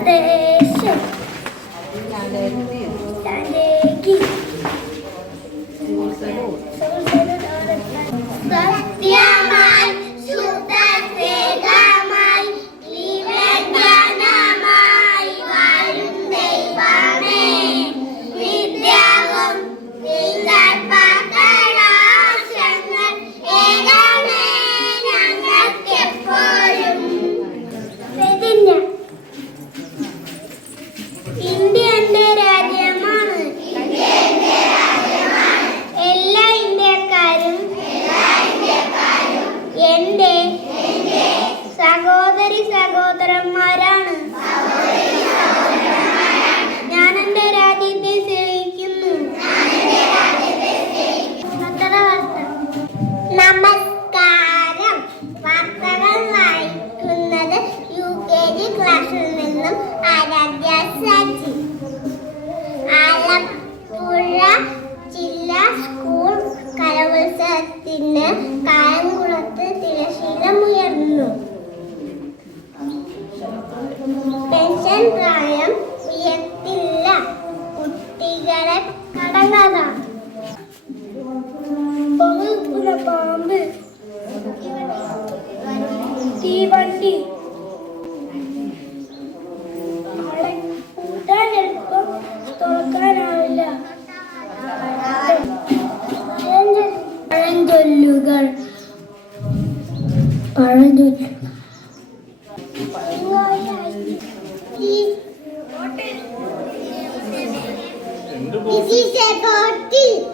ദേശം സത്യമായി ശുദ്ധമായി ലിവജ്ഞാനമായി വാഴും ദൈവമേ വിദ്യാവും നിങ്ങൾ പകരാശങ്ങൾ ഏകമേ ഞങ്ങൾക്കെപ്പോഴും പ്രതിജ്ഞ. ഇന്ത്യ എന്റെ രാജ്യമാണ്. എല്ലാ ഇന്ത്യക്കാരും എന്റെ സഹോദരി സഹോദരന്മാരാണ്. ഞാൻ എന്റെ രാജ്യത്തെ സ്നേഹിക്കുന്നു. നമസ്കാരം. വാർത്തകൾ വായിക്കുന്നത് UKG ക്ലാസ്സിൽ നിന്നും ആരാധ്യ സജി. ആലപ്പുഴ ജില്ലാ സ്കൂൾ കലോത്സവത്തിന് കായംകുളത്ത് തിരശീലമുയർന്നു. പെൻഷൻ പ്രായം ഉയർത്തില്ല. കുട്ടികളെ കടങ്ങാത. പാമ്പ്, തീവണ്ടി, എളുപ്പം തുറക്കാനാവില്ല. പഴഞ്ചൊല്ലുകൾ. This is a bottle.